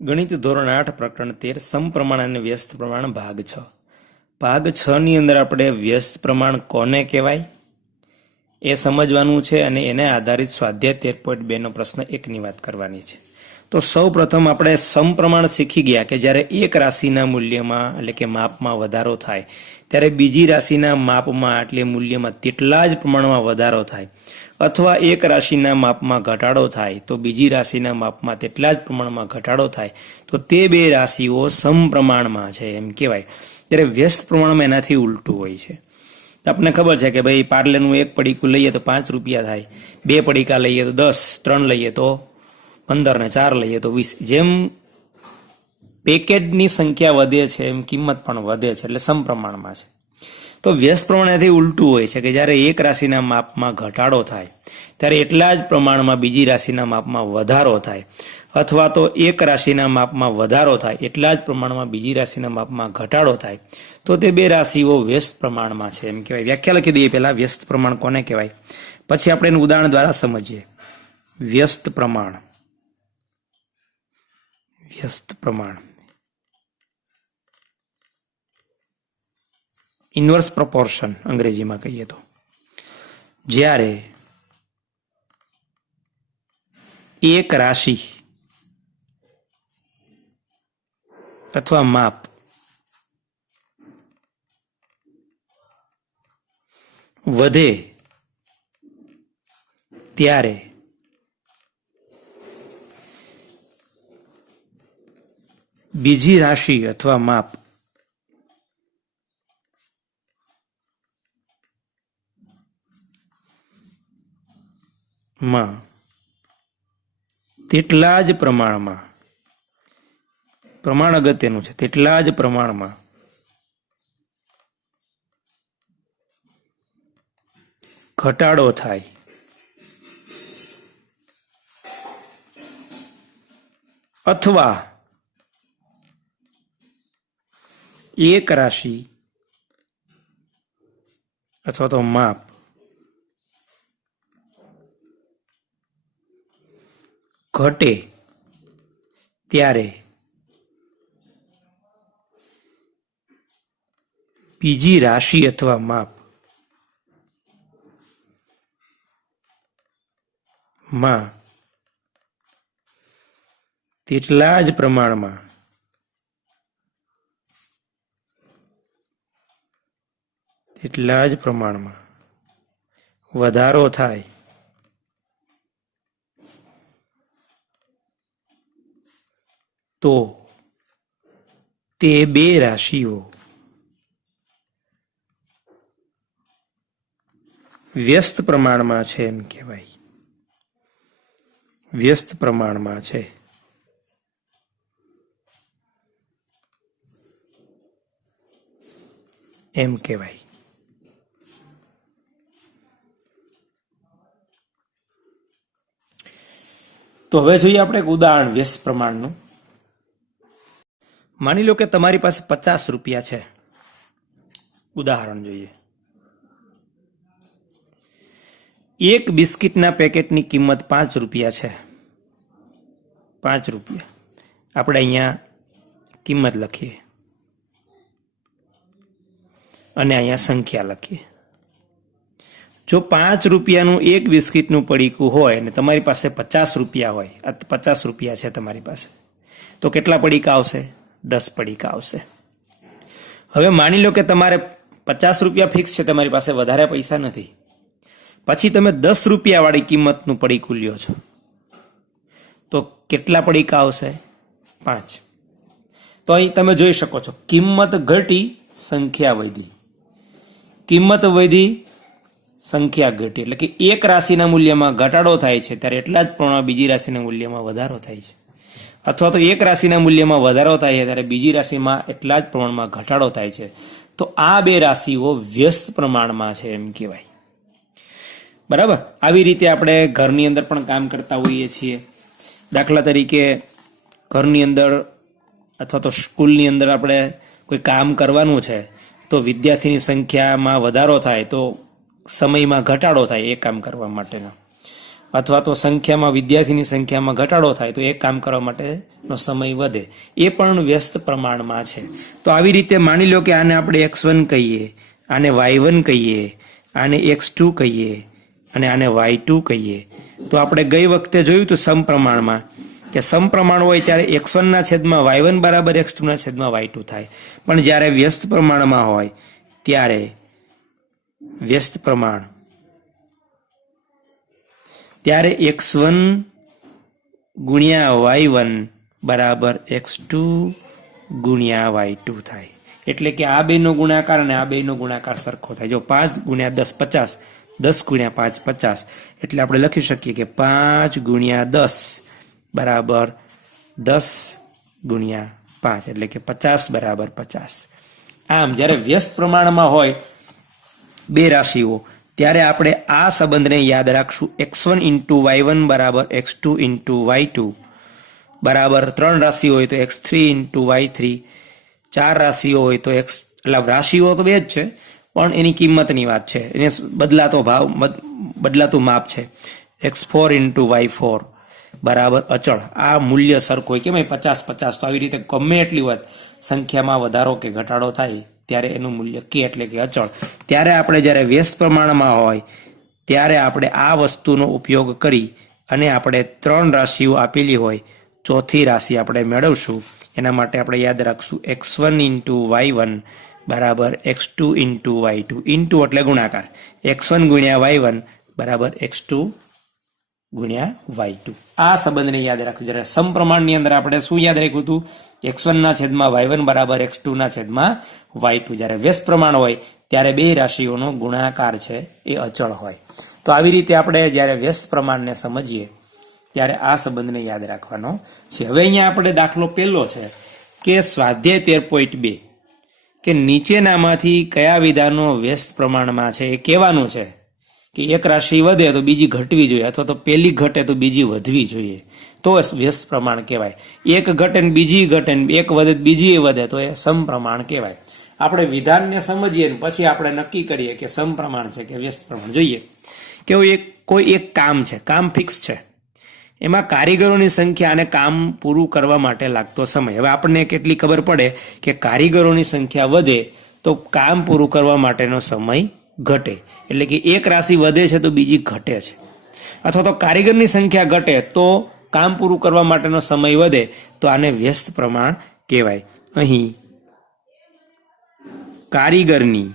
ગણિત ધોરણ 8 પ્રકરણ 13 સમપ્રમાણ અને વ્યસ્ત પ્રમાણ ભાગ 6 ભાગ 6 ની અંદર આપણે વ્યસ્ત પ્રમાણ કોને કહેવાય એ સમજવાનું છે અને એને આધારિત સ્વાધ્યાય 13.2 નો પ્રશ્ન 1 ની વાત કરવાની છે। તો સૌ પ્રથમ આપણે સમપ્રમાણ શીખી ગયા કે જ્યારે એક રાશિના મૂલ્યમાં એટલે કે માપમાં વધારો થાય ત્યારે બીજી રાશિના માપમાં એટલે મૂલ્યમાં તેટલા જ પ્રમાણમાં વધારો થાય અથવા એક રાશિના માપમાં ઘટાડો થાય તો બીજી રાશિના માપમાં તેટલા જ પ્રમાણમાં ઘટાડો થાય તો તે બે રાશિઓ સમપ્રમાણમાં છે એમ કહેવાય। ત્યારે વ્યસ્ત પ્રમાણમાં એનાથી ઉલટું હોય છે। આપણને ખબર છે કે ભાઈ પાર્લેનું એક પડીકું લઈએ તો 5 રૂપિયા થાય, બે પડીકા લઈએ તો 10, 3 લઈએ તો 15 ને 4 લઈએ તો 20। જેમ પેકેટની સંખ્યા વધે છે એમ કિંમત પણ વધે છે, એટલે સમપ્રમાણમાં છે। તો વ્યસ્ત પ્રમાણથી ઉલટું હોય છે કે જ્યારે એક રાશિના માપમાં ઘટાડો થાય ત્યારે એટલા જ પ્રમાણમાં બીજી રાશિના માપમાં વધારો થાય અથવા તો એક રાશિના માપમાં વધારો થાય એટલા જ પ્રમાણમાં બીજી રાશિના માપમાં ઘટાડો થાય તો તે બે રાશિઓ વ્યસ્ત પ્રમાણમાં છે એમ કહેવાય। વ્યાખ્યા લખી દઈએ પહેલા, વ્યસ્ત પ્રમાણ કોને કહેવાય, પછી આપણે એનું ઉદાહરણ દ્વારા સમજીએ। વ્યસ્ત પ્રમાણ, વ્યસ્ત પ્રમાણ ઇન્વર્સ પ્રોપોર્શન અંગ્રેજીમાં કહીએ તો જ્યારે એક રાશિ અથવા માપ વધે ત્યારે બીજી રાશિ અથવા માપ માં તેટલા જ પ્રમાણમાં, પ્રમાણ અગત્યનું છે, તેટલા જ પ્રમાણમાં ઘટાડો થાય અથવા એક રાશિ અથવા તો માપ ઘટે ત્યારે બીજી રાશિ અથવા માપ માં તેટલા જ પ્રમાણમાં વધારો થાય તો તે બે રાશિઓ વ્યસ્ત પ્રમાણમાં છે એમ કહેવાય। વ્યસ્ત પ્રમાણમાં છે એમ કહેવાય। તો હવે જોઈએ આપણે એક ઉદાહરણ વ્યસ્ત પ્રમાણનું। માની લો કે તમારી પાસે 50 રૂપિયા છે। ઉદાહરણ જોઈએ, એક બિસ્કિટના પેકેટની કિંમત 5 રૂપિયા છે। 5 રૂપિયા આપણે અહીંયા કિંમત લખીએ અને અહીંયા સંખ્યા લખીએ। જો 5 રૂપિયાનું એક બિસ્કિટનું પડીકું હોય અને તમારી પાસે 50 રૂપિયા હોય, 50 રૂપિયા છે તમારી પાસે, તો કેટલા પડીકા આવશે? 10 પડીકા આવશે। હવે માની લો કે તમારે 50 રૂપિયા ફિક્સ છે, તમારી પાસે વધારે પૈસા નથી, પછી તમે 10 રૂપિયા વાળી કિંમતનું પડીકું લ્યો છો તો કેટલા પડીકા આવશે? 5। તો અહીં તમે જોઈ શકો છો કિંમત ઘટી, સંખ્યા વધી, કિંમત વધી, સંખ્યા ઘટી, એટલે કે એક રાશિના મૂલ્યમાં ઘટાડો થાય છે ત્યારે એટલા જ પ્રમાણમાં બીજી રાશિના મૂલ્યમાં વધારો થાય છે, અથવા તો એક રાશિના મૂલ્યમાં વધારો થાય છે ત્યારે બીજી રાશિમાં એટલા જ પ્રમાણમાં ઘટાડો થાય છે। તો આ બે રાશિઓ વ્યસ્ત પ્રમાણમાં છે એમ કહેવાય, બરાબર। આવી રીતે આપણે ઘરની અંદર પણ કામ કરતા હોઈએ છીએ। દાખલા તરીકે ઘરની અંદર અથવા તો સ્કૂલની અંદર આપણે કોઈ કામ કરવાનું છે તો વિદ્યાર્થીની સંખ્યામાં વધારો થાય તો સમયમાં ઘટાડો થાય એ કામ કરવા માટેનો, અથવા તો સંખ્યામાં વિદ્યાર્થીની સંખ્યામાં ઘટાડો થાય તો એક કામ કરવા માટેનો સમય વધે, એ પણ વ્યસ્ત પ્રમાણમાં છે. તો આવી રીતે માની લો કે આને આપણે x1 કહીએ, આને y1 કહીએ, આને x2 કહીએ અને આને y2 કહીએ. તો આપણે ગઈ વખતે જોયું તો સમપ્રમાણમાં કે સમપ્રમાણ હોય ત્યારે x1 ના છેદમાં y1 બરાબર x2 ના છેદમાં y2 થાય. પણ જ્યારે વ્યસ્ત પ્રમાણમાં હોય ત્યારે વ્યસ્ત પ્રમાણ ત્યારે x1 ગુણ્યા y1 બરાબર x2 ગુણ્યા y2 થાય. એટલે કે આ બેનો ગુણાકાર અને આ બેનો ગુણાકાર સરખો થાય. જો 5 ગુણ્યા 10 50, 10 ગુણ્યા 5 50, એટલે આપણે લખી શકીએ કે 5 ગુણ્યા 10 બરાબર 10 ગુણ્યા 5, એટલે કે 50 બરાબર 50. આમ જ્યારે વ્યસ્ત પ્રમાણમાં હોય બે રાશિઓ ત્યારે આપણે આ સંબંધને યાદ રાખશું. x1 ઇન્ટુ y1 બરાબર x2 ઇન્ટુ y2 બરાબર 3 રાશિઓ હોય તો x3 ઇન્ટુ y3, 4 રાશિઓ હોય તો એટલે રાશિઓ તો બે જ છે પણ એની કિંમતની વાત છે, એને બદલાતું માપ છે. x4 ઇન્ટુ y4 બરાબર અચળ. આ મૂલ્ય સરખું હોય કેમ 50 50. તો આવી રીતે ગમે એટલી વાત સંખ્યામાં વધારો કે ઘટાડો થાય ત્યારે એનું મૂલ્ય કે એટલે કે અચળ. ત્યારે આપણે જ્યારે વ્યસ્ત પ્રમાણમાં હોય ત્યારે આપણે આ વસ્તુનો ઉપયોગ કરી અને આપણે 3 રાશિઓ આપેલી હોય ચોથી રાશિ આપણે મેળવશું. એના માટે આપણે યાદ રાખશું x1 ઇન્ટુ y1 બરાબર x2 ઇન્ટુ y2. ઇન્ટુ એટલે ગુણાકાર. x1 ગુણ્યા y1 બરાબર x2 ગુણ્યા y2. આ સંબંધને યાદ રાખવું. જ્યારે સમપ્રમાણની અંદર આપણે શું યાદ રાખ્યું હતું? x1 ના છેદમાં y1 બરાબર x2 ના છેદમાં y2. જ્યારે વ્યસ્ત પ્રમાણ હોય ત્યારે બે રાશિઓનો ગુણાકાર છે એ અચળ હોય. તો આવી રીતે આપણે જ્યારે વ્યસ્ત પ્રમાણને સમજીએ ત્યારે આ સંબંધને યાદ રાખવાનો છે. હવે અહીંયા આપણે દાખલો પહેલો છે કે સ્વાધ્યાય 13.2 કે નીચેનામાંથી કયા વિધાનો વ્યસ્ત પ્રમાણમાં છે એ કહેવાનું છે કે એક રાશિ વધે તો બીજી ઘટવી જોઈએ, અથવા તો પહેલી ઘટે તો બીજી વધવી જોઈએ, તો વ્યસ્ત પ્રમાણ કહેવાય. એક ઘટે ને બીજી ઘટે ને એક વધે બીજી વધે તો એ સમપ્રમાણ કહેવાય. આપણે વિધાનને સમજીએ ને પછી આપણે નક્કી કરીએ કે સમપ્રમાણ છે કે વ્યસ્ત પ્રમાણ. જોઈએ કે કોઈ એક કામ છે, કામ ફિક્સ છે, એમાં કારીગરોની સંખ્યા અને કામ પૂરું કરવા માટે લાગતો સમય. હવે આપણને કેટલી ખબર પડે કે કારીગરોની સંખ્યા વધે તો કામ પૂરું કરવા માટેનો સમય ઘટે. એટલે કે એક રાશિ વધે છે તો બીજી ઘટે છે, અથવા તો કારીગરની સંખ્યા ઘટે તો કામ પૂરું કરવા માટેનો સમય વધે, તો આને વ્યસ્ત પ્રમાણ કહેવાય. અહીં કારીગરોની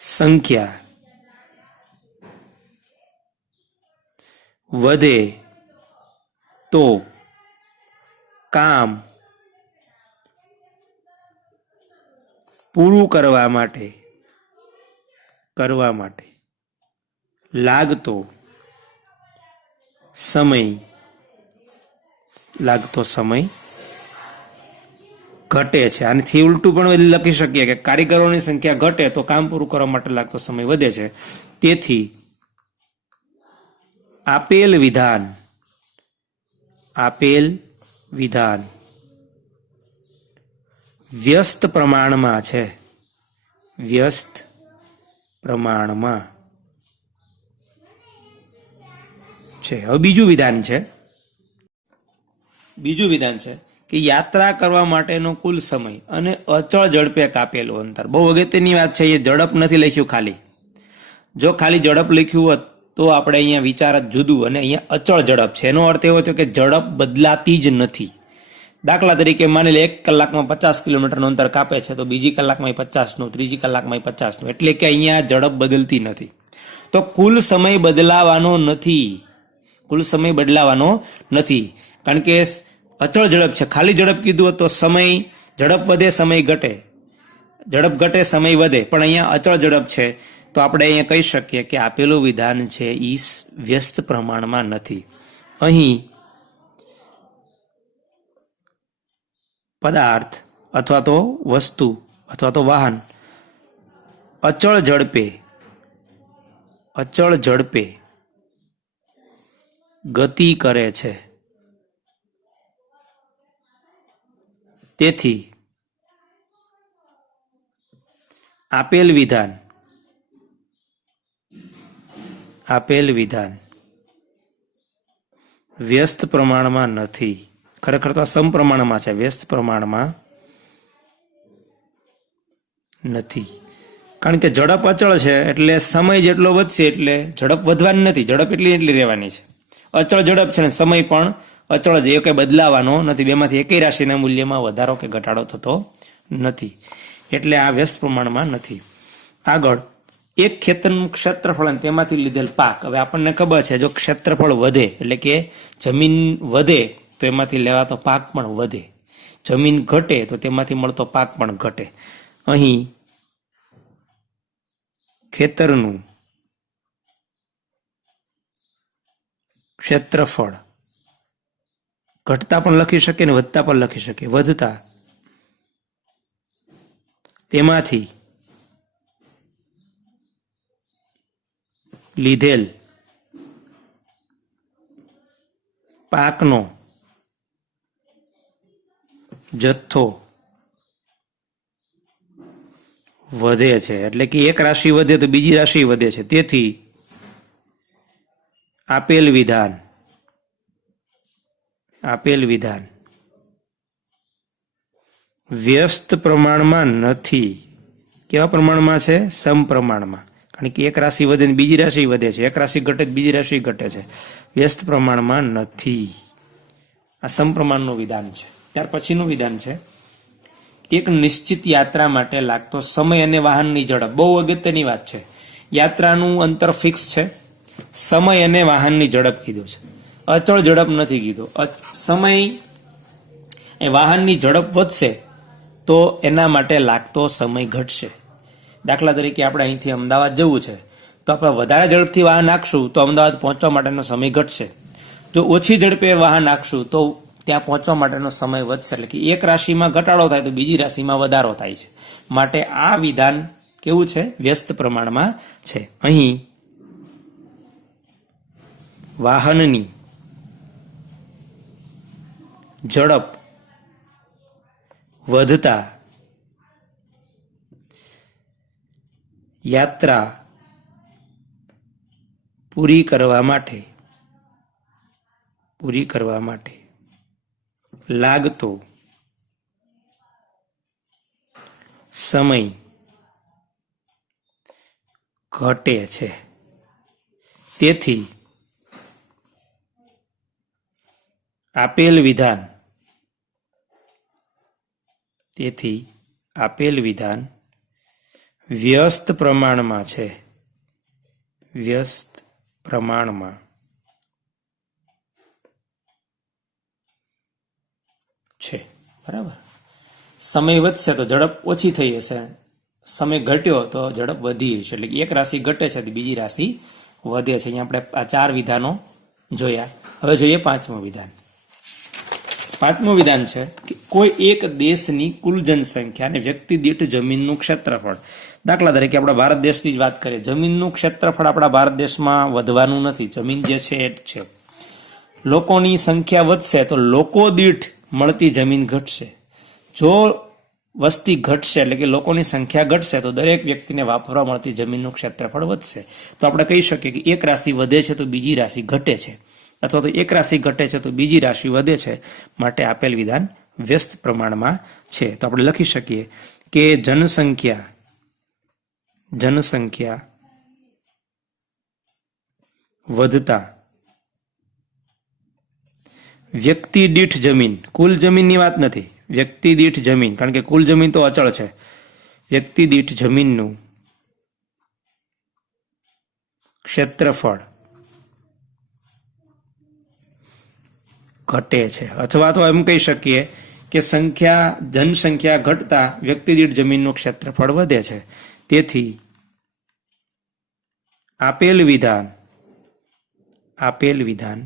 સંખ્યા વધે તો કામ પૂરું કરવા માટે લાગતો સમય ઘટે છે. આનાથી ઉલટું પણ લખી શકીએ કે કારીગરોની સંખ્યા ઘટે તો કામ પૂરું કરવા માટે લાગતો સમય વધે છે. તેથી આપેલ વિધાન વ્યસ્ત પ્રમાણમાં છે. હવે બીજું વિધાન છે કે યાત્રા કરવા માટેનો કુલ સમય અને અચળ ઝડપે કાપેલું અંતર. બહુ અગત્યની વાત છે. એ ઝડપ નથી લખ્યું ખાલી. જો ખાલી ઝડપ લખ્યું હોત તો આપણે અહીંયા વિચાર જ જુદું, અને અહીંયા અચળ ઝડપ છે. એનો અર્થ એવો થયો કે ઝડપ બદલાતી જ નથી. દાખલા તરીકે માની લે 1 કલાકમાં 50 કિલોમીટરનું અંતર કાપે છે તો બીજી કલાકમાં 50નું, ત્રીજી કલાકમાં 50નું, એટલે કે અહીંયા ઝડપ બદલતી નથી. તો કુલ સમય બદલાવાનો નથી, કારણ કે અચળ ઝડપ છે. ખાલી ઝડપ કીધું હોત તો ઝડપ વધે સમય ઘટે, ઝડપ ઘટે સમય વધે, પણ અહીંયા અચળ ઝડપ છે તો આપણે અહીંયા કહી શકીએ કે આપેલું વિધાન છે એ વ્યસ્ત પ્રમાણમાં નથી. અહીં પદાર્થ અથવા તો વસ્તુ અથવા તો વાહન અચળ ઝડપે ગતિ કરે છે. તેથી આપેલ વિધાન આપેલ વિધાન વ્યસ્ત પ્રમાણમાં નથી. ખરેખર તો આ સમપ્રમાણમાં છે, વ્યસ્ત પ્રમાણમાં નથી. કારણ કે ઝડપ અચળ છે એટલે સમય જેટલો વધશે એટલે ઝડપ વધવાની નથી, ઝડપ એટલી રહેવાની છે. અચળ ઝડપ છે ને સમય પણ અચળ જ, એ કંઈ બદલાવાનો નથી. બેમાંથી એકેય રાશિના મૂલ્યમાં વધારો કે ઘટાડો થતો નથી, એટલે આ વ્યસ્ત પ્રમાણમાં નથી. આગળ એક ખેતરનું ક્ષેત્રફળ અને તેમાંથી લીધેલ પાક. હવે આપણને ખબર છે જો ક્ષેત્રફળ વધે એટલે કે જમીન વધે તો એમાંથી લેવાતો પાક પણ વધે, જમીન ઘટે તો તેમાંથી મળતો પાક પણ ઘટે. અહીં ખેતરનું ક્ષેત્રફળ ઘટતા પણ લખી શકે ને વધતા પણ લખી શકે. વધતા તેમાંથી લીધેલ પાકનો જથ્થો વધે છે. એટલે કે એક રાશિ વધે તો બીજી રાશિ વધે છે. તેથી આપેલ વિધાન વ્યસ્ત પ્રમાણમાં નથી. કેવા પ્રમાણમાં છે? સમપ્રમાણમાં. કારણ કે એક રાશિ વધે ને બીજી રાશિ વધે છે, એક રાશિ ઘટે બીજી રાશિ ઘટે છે. વ્યસ્ત પ્રમાણમાં નથી. આ સમપ્રમાણનું વિધાન છે. ત્યાર પછીનું વિધાન છે એક નિશ્ચિત યાત્રા માટે લાગતો સમય અને વાહનની ઝડપ. બહુ અગત્યની વાત છે. યાત્રાનું અંતર ફિક્સ છે, સમય અને વાહનની ઝડપ કીધું છે, અચળ ઝડપ નથી કીધું. સમય એ વાહનની ઝડપ વધશે તો એના માટે લાગતો સમય ઘટશે. દાખલા તરીકે આપણે અહીંથી અમદાવાદ જવું છે તો આપણે વધારે ઝડપથી વાહન નાખશું તો અમદાવાદ પહોંચવા માટેનો સમય ઘટશે. જો ઓછી ઝડપે વાહન નાખશું તો ત્યાં પહોંચવા માટેનો સમય વધશે. એટલે કે એક રાશિમાં ઘટાડો થાય તો બીજી રાશિમાં વધારો થાય છે. માટે આ વિધાન કેવું છે? વ્યસ્ત પ્રમાણમાં છે. અહીં વાહનની ઝડપ વધતા યાત્રા પૂરી કરવા માટે લાગતો સમય ઘટે છે. તેથી આપેલ વિધાન વ્યસ્ત પ્રમાણમાં છે. વ્યસ્ત પ્રમાણમાં છે. બરાબર. સમય વધશે તો ઝડપ ઓછી થઈ હશે, સમય ઘટ્યો તો ઝડપ વધી હશે. એટલે એક રાશિ ઘટે છે તો બીજી રાશિ વધે છે. અહીંયા આપણે આ 4 વિધાનો જોયા. હવે જોઈએ પાંચમું વિધાન. પાંચમું વિધાન છે કે કોઈ એક દેશની કુલ જનસંખ્યા અને વ્યક્તિ દીઠ જમીનનું ક્ષેત્રફળ. દાખલા તરીકે આપણા ભારત દેશની જ વાત કરીએ, જમીનનું ક્ષેત્રફળ આપણા ભારત દેશમાં વધવાનું નથી, જમીન જે છે એ જ છે. લોકોની સંખ્યા વધશે તો લોકો દીઠ મળતી જમીન ઘટશે. જો વસ્તી ઘટશે એટલે કે લોકોની સંખ્યા ઘટશે તો દરેક વ્યક્તિને વાપરવા મળતી જમીનનું ક્ષેત્રફળ વધશે. તો આપણે કહી શકીએ કે એક રાશિ વધે છે તો બીજી રાશિ ઘટે છે, અથવા તો એક રાશિ ઘટે છે તો બીજી રાશિ વધે છે. માટે આપેલ વિધાન વ્યસ્ત પ્રમાણમાં છે. તો આપણે લખી શકીએ કે જનસંખ્યા વધતા વ્યક્તિ દીઠ જમીન, કુલ જમીનની વાત નથી, વ્યક્તિ દીઠ જમીન, કારણ કે કુલ જમીન તો અચળ છે. વ્યક્તિ દીઠ જમીનનું ક્ષેત્રફળ ઘટે છે. અથવા તો એમ કહી શકીએ કે જનસંખ્યા ઘટતા વ્યક્તિ દીઠ જમીનનું ક્ષેત્રફળ વધે છે. તેથી આપેલ વિધાન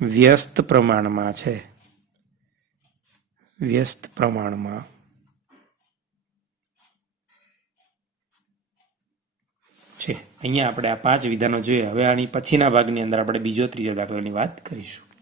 વ્યસ્ત પ્રમાણમાં છે. વ્યસ્ત પ્રમાણમાં છે. અહીંયા આપણે આ 5 વિધાનો જોઈએ. હવે આની પછીના ભાગની અંદર આપણે બીજો ત્રીજો દાખલાની વાત કરીશું.